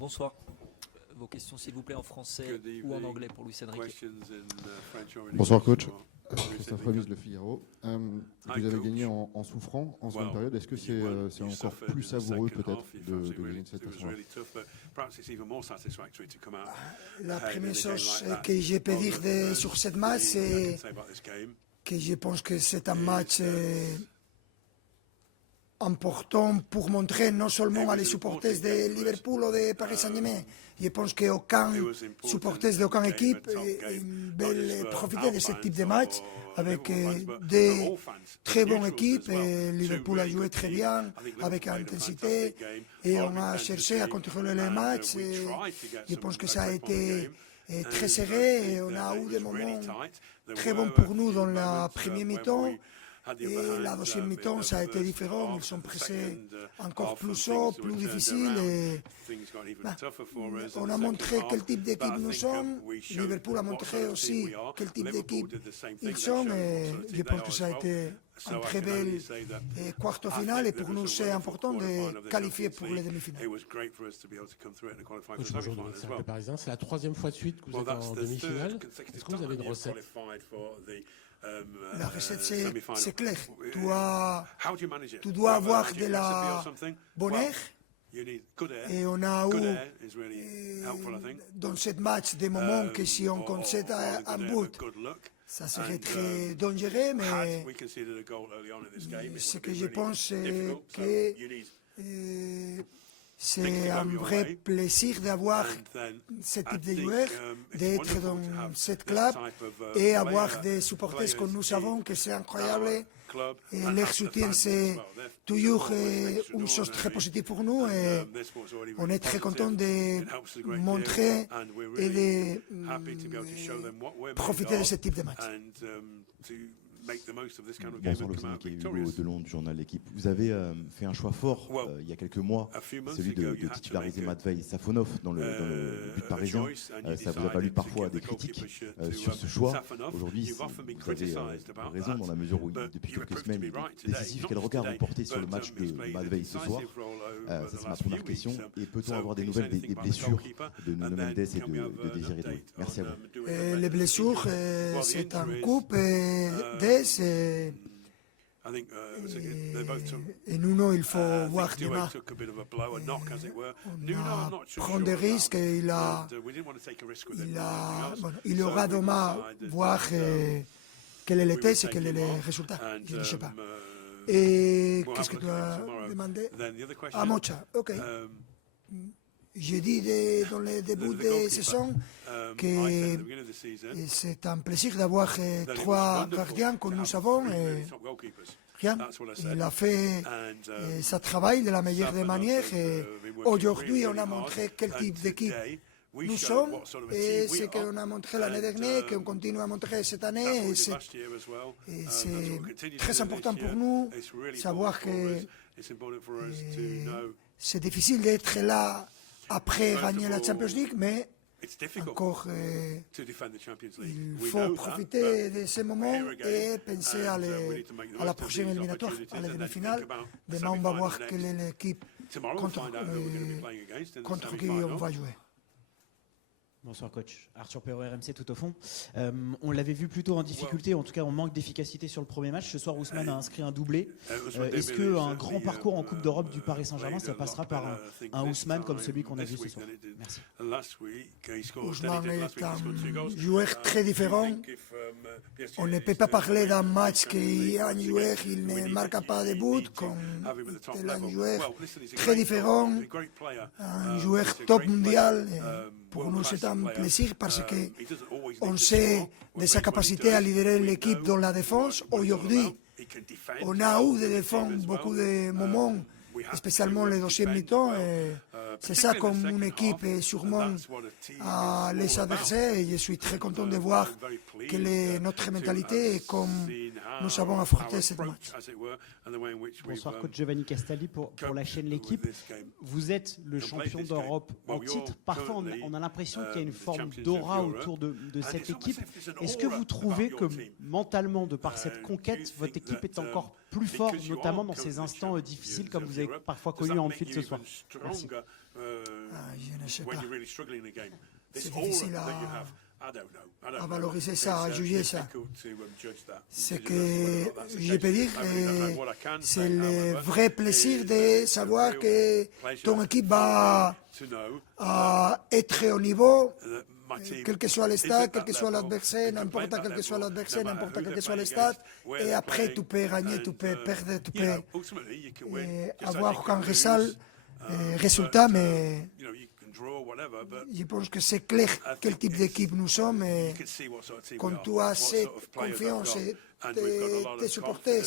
Bonsoir. Vos questions, s'il vous plaît, en français ou en anglais pour Luis Enrique. Bonsoir coach. Christophe Remise, Le Figaro. Vous avez gagné en souffrant en seconde période. Est-ce que c'est encore plus savoureux peut-être de gagner de cette façon-là? La première chose que je peux dire sur cette match, c'est que je pense que c'est un match important pour montrer non seulement à les supporters de Liverpool ou de Paris Saint-Germain. Je pense qu'aucun supporter d'aucune équipe veut profiter de ce type de match avec des très bonnes équipes. Liverpool a joué très bien, avec intensité, et on a cherché à contrôler le match. Je pense que ça a été très serré, et on a eu des moments très bons pour nous dans la première mi-temps. Et la deuxième mi-temps, ça a été différent. Ils sont pressés encore plus haut, plus difficile. Et, on a montré quel type d'équipe nous sommes. Liverpool a montré aussi quel type d'équipe ils sont. Et je pense que ça a été un très bel quart final. Et pour nous, c'est important de qualifier pour les demi-finales. Coach, bonjour, Dominique Serre, Parisien. C'est la troisième fois de suite que vous êtes en demi-finale. Est-ce que vous avez une recette? La recette, c'est clair. Tu dois avoir de la bonheur. Et on a eu dans ce match des moments que si on concède un but, ça serait très dangereux, mais ce que je pense, c'est que c'est un vrai plaisir d'avoir ce type de joueurs, d'être dans cette club et avoir des supporters comme nous savons que c'est incroyable. Et leur soutien, c'est toujours une chose très positive pour nous. Et on est très content de montrer et de profiter de ce type de match. Bonsoir, Hugo Delon du journal L'Équipe. Vous avez fait un choix fort il y a quelques mois, celui de titulariser Matvei Safonov dans le but parisien. Ça vous a valu parfois des critiques sur ce choix. Aujourd'hui, vous avez raison dans la mesure où depuis quelques semaines, il est décisif. Quel regard vous portez sur le match de Matvei ce soir? Ça, c'est ma première question. Et peut-on avoir des nouvelles des blessures de Nuno Mendes et de Désiré Doué? Merci à vous. Les blessures, c'est un couple et Nuno, il faut voir demain. On prend des risques et il aura demain voir quel est le test et quel est le résultat. Je ne sais pas. Et qu'est-ce que tu as demandé? Ah, Mocha, ok. J'ai dit dans le début de saison que c'est un plaisir d'avoir trois gardiens comme nous avons. Rien. Il a fait son travail de la meilleure des manières. Aujourd'hui, on a montré quel type d'équipe nous sommes et ce qu'on a montré l'année dernière, qu'on continue à montrer cette année. Et c'est très important pour nous savoir que c'est difficile d'être là après gagner la Champions League, mais encore il faut profiter de ces moments et penser à la prochaine éliminatoire, à la demi-finale. Demain, on va voir quelle est l'équipe contre qui on va jouer. Bonsoir coach, Arthur Perrault, RMC tout au fond. On l'avait vu plutôt en difficulté, en tout cas en manque d'efficacité sur le premier match. Ce soir, Ousmane a inscrit un doublé. Est-ce qu'un grand parcours en Coupe d'Europe du Paris Saint-Germain, ça passera par un Ousmane comme celui qu'on a vu ce soir? Merci. Ousmane est un joueur très différent. On ne peut pas parler d'un match qu'un joueur il ne marque pas de but, comme un joueur très différent, un joueur top mondial. Pour nous, c'est un plaisir parce qu'on sait de sa capacité à lidérer l'équipe dans la défense. Aujourd'hui, on a eu des défenses, beaucoup de moments, spécialement les deuxièmes mi-temps. C'est ça comme une équipe sûrement à les adversaires. Et je suis très content de voir quelle est notre mentalité et comme nous avons affronté ce match. Bonsoir coach Giovanni Castaldi pour la chaîne L'équipe. Vous êtes le champion d'Europe en titre. Parfois on a l'impression qu'il y a une forme d'aura autour de cette équipe. Est-ce que vous trouvez que mentalement, de par cette conquête, votre équipe est encore plus forte, notamment dans ces instants difficiles comme vous avez parfois connu en Anfield ce soir? Merci. Je ne sais pas. C'est difficile à valoriser ça, à juger ça. Ce que je peux dire, c'est le vrai plaisir de savoir que ton équipe va être au niveau, quel que soit le stade, quel que soit l'adversaire, n'importe quel que soit l'adversaire, n'importe quel que soit le stade. Et après, tu peux gagner, tu peux perdre, tu peux avoir aucun résultat, mais je pense que c'est clair quel type d'équipe nous sommes. Et quand tu as cette confiance et tes supporters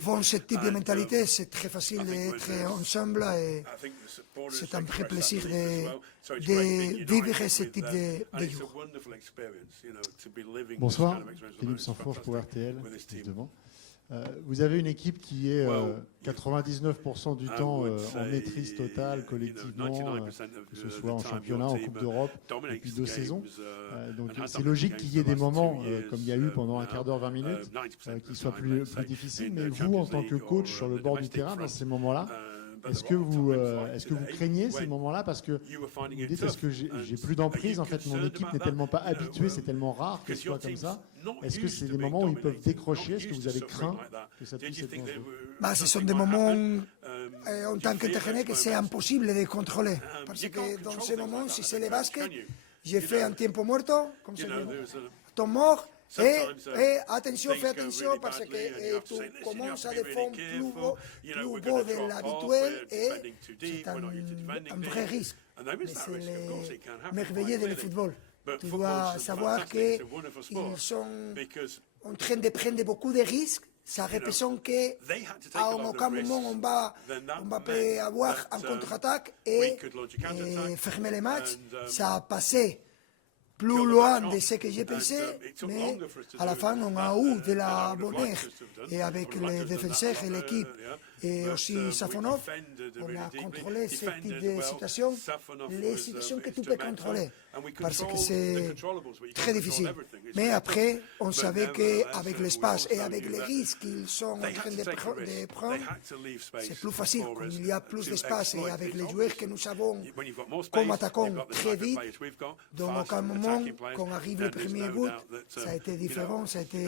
vont ce type de mentalité, c'est très facile d'être ensemble et c'est un vrai plaisir de vivre ce type de jour. Bonsoir, Philippe Sanfourche pour RTL, devant. Vous avez une équipe qui est 99% du temps en maîtrise totale, collectivement, que ce soit en championnat, en Coupe d'Europe, depuis 2 saisons. Donc c'est logique qu'il y ait des moments, comme il y a eu pendant un quart d'heure, 20 minutes, qui soient plus difficiles. Mais vous, en tant que coach sur le bord du terrain, dans ces moments-là, est-ce que vous craignez ces moments-là? Parce que vous dites, est-ce que j'ai plus d'emprise? En fait, mon équipe n'est tellement pas habituée, c'est tellement rare que ce soit comme ça. Est-ce que c'est des moments où ils peuvent décrocher? Est-ce que vous avez craint que ça puisse être dangereux? Ce sont des moments, en tant qu'entraîneur, que c'est impossible de contrôler. Parce que dans ces moments, si c'est le basket, j'ai fait un tiempo muerto, comme c'est temps mort. Et attention, fais attention parce que tu commences à défendre plus haut de l'habituel et c'est un vrai risque. Mais c'est le merveilleux de le football. Tu dois savoir qu'ils sont en train de prendre beaucoup de risques. Ça représente qu'à aucun moment on va avoir un contre-attaque et fermer les matchs. Ça a passé plus loin de ce que j'ai pensé, mais à la fin, on a eu de la bonheur. Et avec les défenseurs et l'équipe, et aussi Safonov, on a contrôlé ce type de situations, les situations que tu peux contrôler, parce que c'est très difficile. Mais après, on savait qu'avec l'espace et avec les risques qu'ils sont en train de prendre, c'est plus facile. Quand il y a plus d'espace et avec les joueurs que nous avons comme attaquants très vite, dans aucun moment, quand arrive le premier but, ça a été différent, ça a été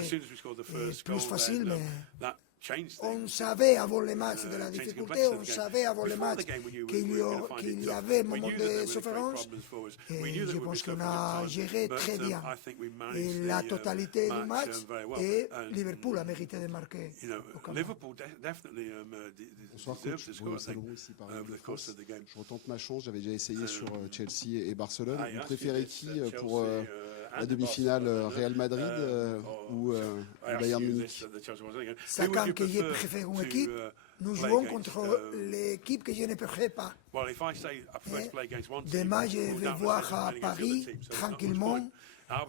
plus facile, mais on savait avant les matchs de la difficulté, on savait avant les matchs qu'il y avait un moment de souffrance, et je pense qu'on a géré très bien et la totalité du match, et Liverpool a mérité de marquer. Bonsoir coach, Bruno Salomon ici par Radio France. Je retente ma chance, j'avais déjà essayé sur Chelsea et Barcelone. Vous préférez qui pour la demi-finale, Real Madrid ou Bayern Munich? Chacun que je préfère une équipe, nous jouons contre l'équipe que je ne préfère pas. Demain, je vais voir à Paris, tranquillement,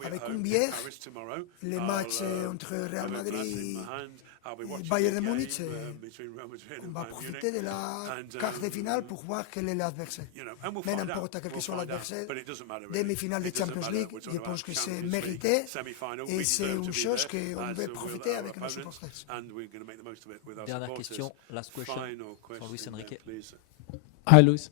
avec une bière, les matchs entre Real Madrid et Bayern de Munich. On va profiter de la quart de finale pour voir quel est l'adversaire. Mais n'importe quel que soit l'adversaire, demi-finale de Champions League, je pense que c'est mérité et c'est une chose qu'on veut profiter avec nos supporters. Dernière question, last question for Luis Enrique. Hi, Luis.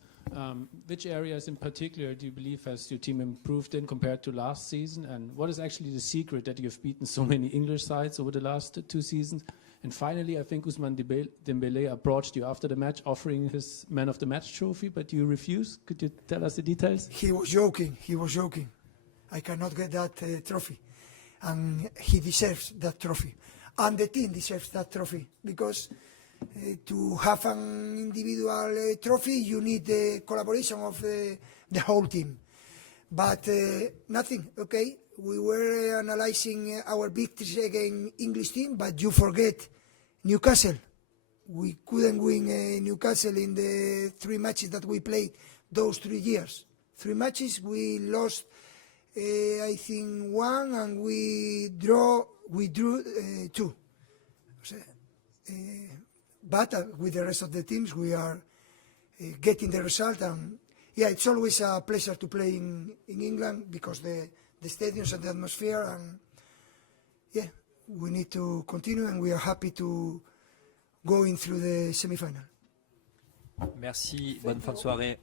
Which areas in particular do you believe has your team improved in compared to last season? And what is actually the secret that you've beaten so many English sides over the last 2 seasons? And finally, I think Ousmane Dembélé approached you after the match offering his Man of the Match trophy, but you refused. Could you tell us the details? He was joking. I cannot get that trophy. And he deserves that trophy. And the team deserves that trophy because to have an individual trophy, you need the collaboration of the whole team. But nothing, okay? We were analyzing our victories against English team, but you forget Newcastle. We couldn't win Newcastle in the 3 matches that we played those 3 years. 3 matches, we lost, I think, 1, and we drew 2. But with the rest of the teams, we are getting the result. And yeah, it's always a pleasure to play in England because the stadiums and the atmosphere. And yeah, we need to continue, and we are happy to go in through the semi-final. Merci, bonne fin de soirée.